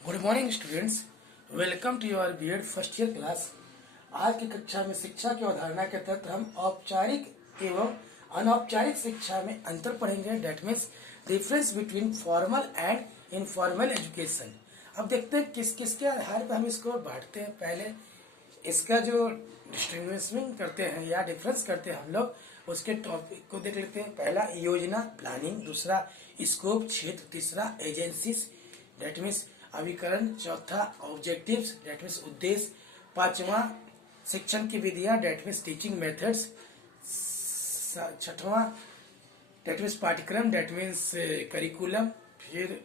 Good morning students, welcome to your BEd first year class. आज की कक्षा में शिक्षा की अवधारणा के तहत हम औपचारिक एवं अनौपचारिक शिक्षा में अंतर पढ़ेंगे। That means difference between formal and informal education. अब देखते हैं किस किस के आधार पर हम इसको बांटते हैं। पहले इसका जो डिस्ट्रीब्यूशन करते हैं या डिफरेंस करते हैं हम लोग, उसके टॉपिक को देख लेते हैं। पहला योजना प्लानिंग, दूसरा स्कोप क्षेत्र, तीसरा एजेंसीज डेट मीन्स अभिकरण, चौथा ऑब्जेक्टिव्स डेट मीन्स उद्देश्य, पांचवा शिक्षण की विधियां डेट मीन्स टीचिंग मेथड्स, छठवां डेट मीन्स पाठ्यक्रम डेट मीन्स करिकुलम, फिर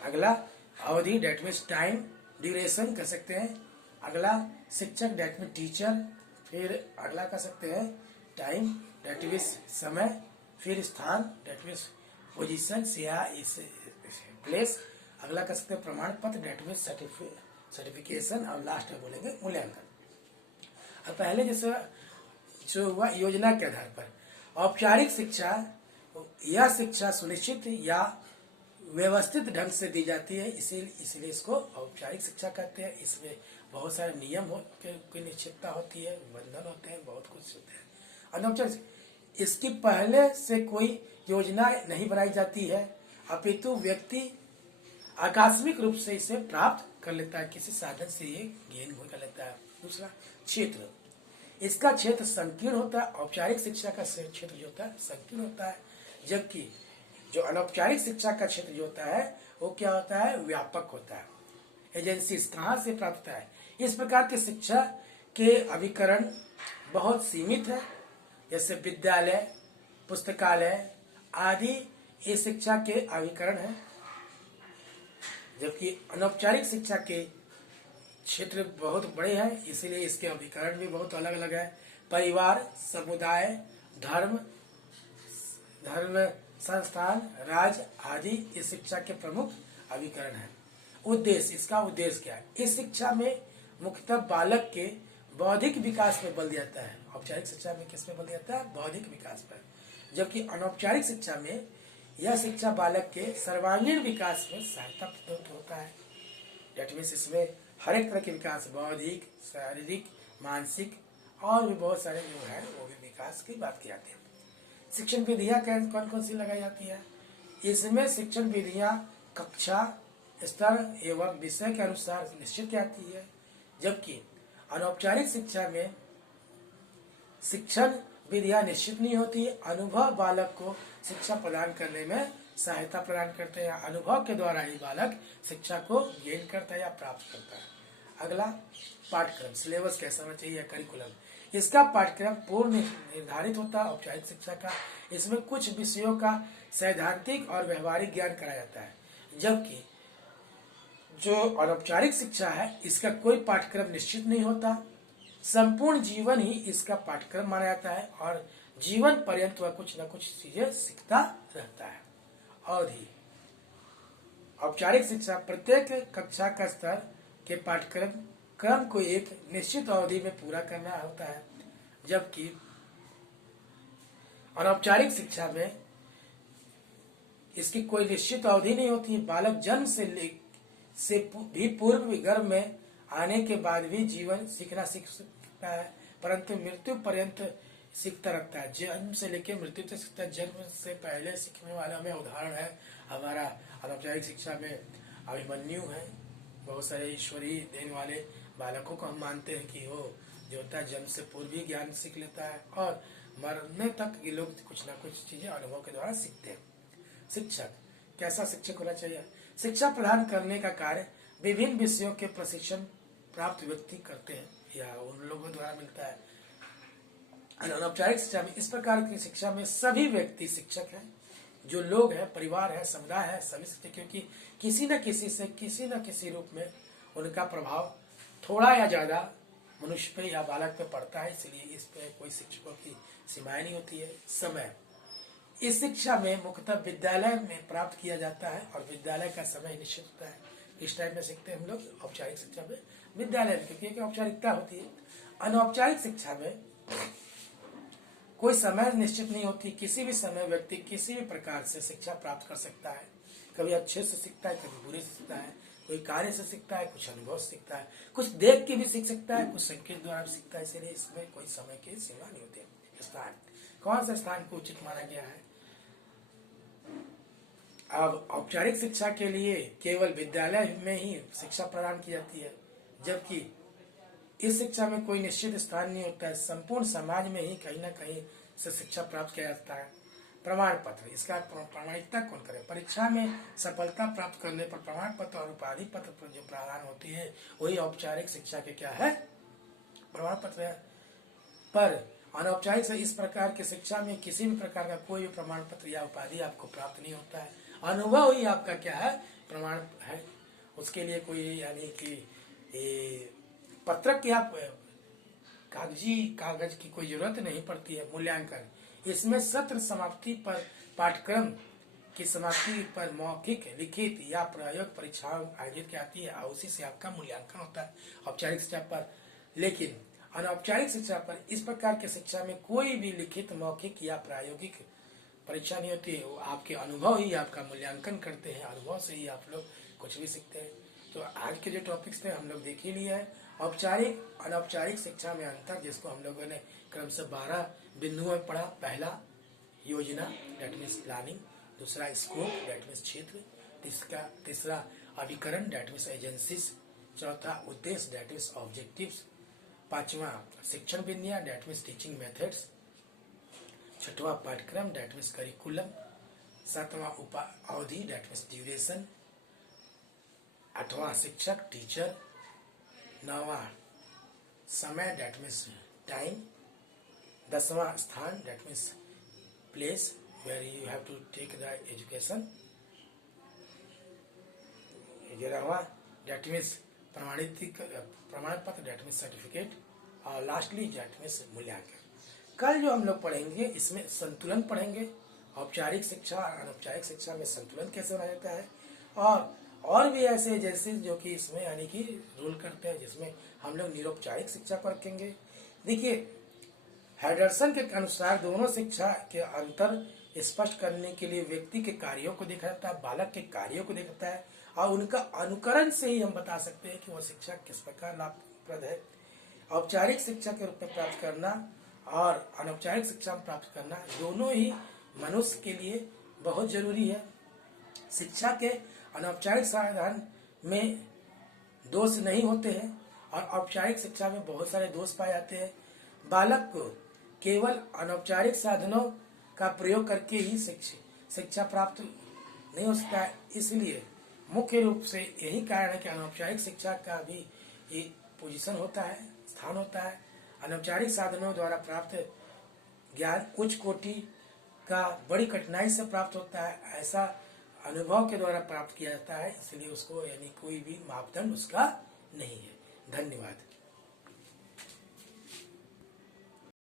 अगला अवधि डेट मीन्स टाइम ड्यूरेशन कह सकते हैं, अगला शिक्षक डेट मीन्स टीचर, फिर अगला कह सकते हैं टाइम डेट मीन्स समय, फिर स्थान डेट मीन्स पोजिशन या इस प्लेस, अगला कह सकते हैं प्रमाण पत्र डेट मीन्स सर्टिफिकेशन, और लास्ट में बोलेंगे मूल्यांकन। अब पहले जैसे जो हुआ योजना के आधार पर, औपचारिक शिक्षा यह शिक्षा सुनिश्चित या व्यवस्थित ढंग से दी जाती है, इसीलिए इसको औपचारिक शिक्षा कहते हैं। इसमें बहुत सारे नियम की निश्चितता होती है, बंधन होते हैं, बहुत कुछ होते हैं। अनौपचारिक इसकी पहले से कोई योजना नहीं बनाई जाती है, अपितु व्यक्ति आकस्मिक रूप से इसे प्राप्त कर लेता है, किसी साधन से ये गेन कर लेता है। दूसरा क्षेत्र, इसका क्षेत्र संकीर्ण होता है। औपचारिक शिक्षा का क्षेत्र जो होता है संकीर्ण होता है, जबकि जो अनौपचारिक शिक्षा का क्षेत्र जो होता है वो क्या होता है, व्यापक होता है। एजेंसी कहाँ से प्राप्त होता है। इस प्रकार की शिक्षा के अभिकरण बहुत सीमित है, जैसे विद्यालय, पुस्तकालय आदि ये शिक्षा के अभिकरण है, जबकि अनौपचारिक शिक्षा के क्षेत्र बहुत बड़े हैं, इसलिए इसके अभिकरण भी बहुत अलग अलग है। परिवार, समुदाय, धर्म संस्थान, राज्य आदि इस शिक्षा के प्रमुख अभिकरण हैं। उद्देश्य, इसका उद्देश्य क्या है। इस शिक्षा में मुख्यतः बालक के बौद्धिक विकास पर बल दिया जाता है। औपचारिक शिक्षा में किस पे बल दिया जाता है, बौद्धिक विकास पर, जबकि अनौपचारिक शिक्षा में यह शिक्षा बालक के सर्वांगीण विकास में सहायता प्रदान होता है। डेट मीन्स इसमें हर एक तरह के विकास, बौद्धिक, शारीरिक, मानसिक और भी बहुत सारे जो है वो भी विकास की बात की जाती है। शिक्षण विधियां कौन कौन सी लगाई जाती है। इसमें शिक्षण विधियां कक्षा स्तर एवं विषय के अनुसार निश्चित की जाती है, जबकि अनौपचारिक शिक्षा में शिक्षण विधियां निश्चित नहीं होती। अनुभव बालक को शिक्षा प्रदान करने में सहायता प्रदान करते हैं। अनुभव के द्वारा ही बालक शिक्षा को गेन करता है या प्राप्त करता है। अगला पाठ्यक्रम, सिलेबस कैसा होना चाहिए, करिकुलम। इसका पाठ्यक्रम पूर्व निर्धारित होता है औपचारिक शिक्षा का। इसमें कुछ विषयों का सैद्धांतिक और व्यवहारिक ज्ञान कराया जाता है, जबकि जो अनौपचारिक शिक्षा है इसका कोई पाठ्यक्रम निश्चित नहीं होता। संपूर्ण जीवन ही इसका पाठ्यक्रम माना जाता है और जीवन पर्यंत वह कुछ न कुछ चीजें सीखता रहता है। अवधि, औपचारिक शिक्षा प्रत्येक कक्षा का स्तर के पाठ्यक्रम को एक निश्चित अवधि में पूरा करना होता है, जबकि अनौपचारिक शिक्षा में इसकी कोई निश्चित अवधि नहीं होती। बालक जन्म से भी पूर्व गर्भ में आने के बाद भी जीवन सीखना सीख सकता है, परंतु मृत्यु पर्यंत सीखता रहता है। जन्म से लेकर मृत्यु तक सीखता है। जन्म से पहले सीखने वाला में उदाहरण है हमारा अनौपचारिक शिक्षा में अभिमन्यु है। बहुत सारे ईश्वरीय देने वाले बालकों को हम मानते हैं कि वो जो होता है जन्म से पूर्व ही ज्ञान सीख लेता है और मरने तक ये लोग कुछ ना कुछ चीजें अनुभव के द्वारा सीखते हैं। शिक्षक, कैसा शिक्षक होना चाहिए। शिक्षा प्रदान करने का कार्य विभिन्न विषयों के प्रशिक्षण प्राप्त व्यक्ति करते हैं या उन लोगों द्वारा मिलता है। अनौपचारिक शिक्षा में इस प्रकार की शिक्षा में सभी व्यक्ति शिक्षक हैं, जो लोग हैं, परिवार है, समुदाय है, सभी शिक्षक, क्योंकि किसी न किसी से किसी न किसी रूप में उनका प्रभाव थोड़ा या ज्यादा मनुष्य पे या बालक पे पड़ता है, इसलिए इस पे कोई शिक्षकों की सीमाएं नहीं होती है। समय, इस शिक्षा में मुख्यतः विद्यालय में प्राप्त किया जाता है और विद्यालय का समय निश्चित होता है। इस टाइम में सीखते हैं हम लोग औपचारिक शिक्षा में विद्यालय में, क्योंकि औपचारिकता होती है। अनौपचारिक शिक्षा में कोई समय निश्चित नहीं होती। किसी भी समय व्यक्ति किसी भी प्रकार से शिक्षा प्राप्त कर सकता है। कभी अच्छे से सीखता है, कभी बुरे से सीखता है। कोई कार्य से सीखता है, कुछ अनुभव से सीखता है, कुछ देख के भी सीख सकता है, कुछ संकेत द्वारा भी सीखता है। इसलिए इसमें कोई समय की सीमा नहीं होती है। स्थान, कौन से स्थान को उचित माना गया है? अब औपचारिक शिक्षा के लिए केवल विद्यालय में ही शिक्षा प्रदान की जाती है, जबकि इस शिक्षा में कोई निश्चित स्थान नहीं होता है। संपूर्ण समाज में ही कहीं ना कहीं से शिक्षा प्राप्त किया जाता है। प्रमाण पत्र, इसका प्रामाणिकता कौन करे? परीक्षा में सफलता प्राप्त करने पर प्रमाण पत्र और उपाधि पत्र पर जो प्रावधान होती है वही औपचारिक शिक्षा के क्या है? प्रमाण पत्र है। पर अनौपचारिक से इस प्रकार की शिक्षा में किसी भी प्रकार का कोई भी प्रमाण पत्र या उपाधि आपको प्राप्त नहीं होता है। अनुभव ही आपका क्या है? प्रमाण है। उसके लिए कोई यानी कि पत्रक या कागज की कोई जरूरत नहीं पड़ती है। मूल्यांकन, इसमें सत्र समाप्ति पर पाठ्यक्रम की समाप्ति पर मौखिक, लिखित या प्रयोग परीक्षाएं आयोजित की जाती है और उसी से आपका मूल्यांकन होता है औपचारिक शिक्षा पर। लेकिन अनौपचारिक शिक्षा पर इस प्रकार की शिक्षा में कोई भी लिखित, मौखिक या प्रायोगिक परीक्षा नहीं होती है। वो आपके अनुभव ही आपका मूल्यांकन करते हैं, अनुभव से ही आप लोग कुछ भी सीखते हैं। तो आज के जो टॉपिक्स थे हम लोग देख ही लिए हैं। औपचारिक अनौपचारिक शिक्षा में अंतर, जिसको हम लोगों ने क्रमशः 12 बिंदुओं में पढ़ा। पहला योजना, डेट मीन्स प्लानिंग। दूसरा स्कोप, डेट मीन्स क्षेत्र। तीसरा अभिकरण, डेट मीन्स एजेंसीज। चौथा उद्देश्य, डेट मीन्स ऑब्जेक्टिव्स। पांचवा शिक्षण विधियां, डेट मीन्स टीचिंग मेथड्स। छठवां पाठ्यक्रम, डेट मीन्स करिकुलम। सातवां अवधि, डेट मीन्स ड्यूरेशन। आठवां शिक्षक, टीचर। नौवां समय, डेट मीन्स टाइम। 10वां स्थान, date means place where you have to take the education. 11वां, डेट मीन्स प्रमाण पत्र, डेट मीन्स सर्टिफिकेट। और लास्टली डेट मीन्स मूल्यांकन। कल जो हम लोग पढ़ेंगे इसमें संतुलन पढ़ेंगे। औपचारिक शिक्षा और अनौपचारिक शिक्षा में संतुलन कैसे बनाया जाता है, और भी ऐसे एजेंसी जो कि इसमें यानी कि रोल करते हैं, जिसमें हम लोग निरौपचारिक शिक्षा को रखेंगे। देखिए, हेडरसन के अनुसार दोनों शिक्षा के अंतर स्पष्ट करने के लिए व्यक्ति के कार्यों को देखा जाता है, बालक के कार्यों को देखा जाता है, और उनका अनुकरण से ही हम बता सकते हैं कि वह शिक्षा किस प्रकार लाभप्रद है। औपचारिक शिक्षा के रूप में प्राप्त करना और अनौपचारिक शिक्षा में प्राप्त करना दोनों ही मनुष्य के लिए बहुत जरूरी है। शिक्षा के अनौपचारिक साधन में दोष नहीं होते हैं और औपचारिक शिक्षा में बहुत सारे दोष पाए जाते हैं। बालक को केवल अनौपचारिक साधनों का प्रयोग करके ही शिक्षा प्राप्त नहीं हो सकता है। इसलिए मुख्य रूप से यही कारण है कि अनौपचारिक शिक्षा का भी एक पोजीशन होता है, स्थान होता है। अनौपचारिक साधनों द्वारा प्राप्त ज्ञान उच्च कोटि का बड़ी कठिनाई से प्राप्त होता है, ऐसा अनुभव के द्वारा प्राप्त किया जाता है। इसलिए उसको यानी कोई भी मापदंड उसका नहीं है। धन्यवाद।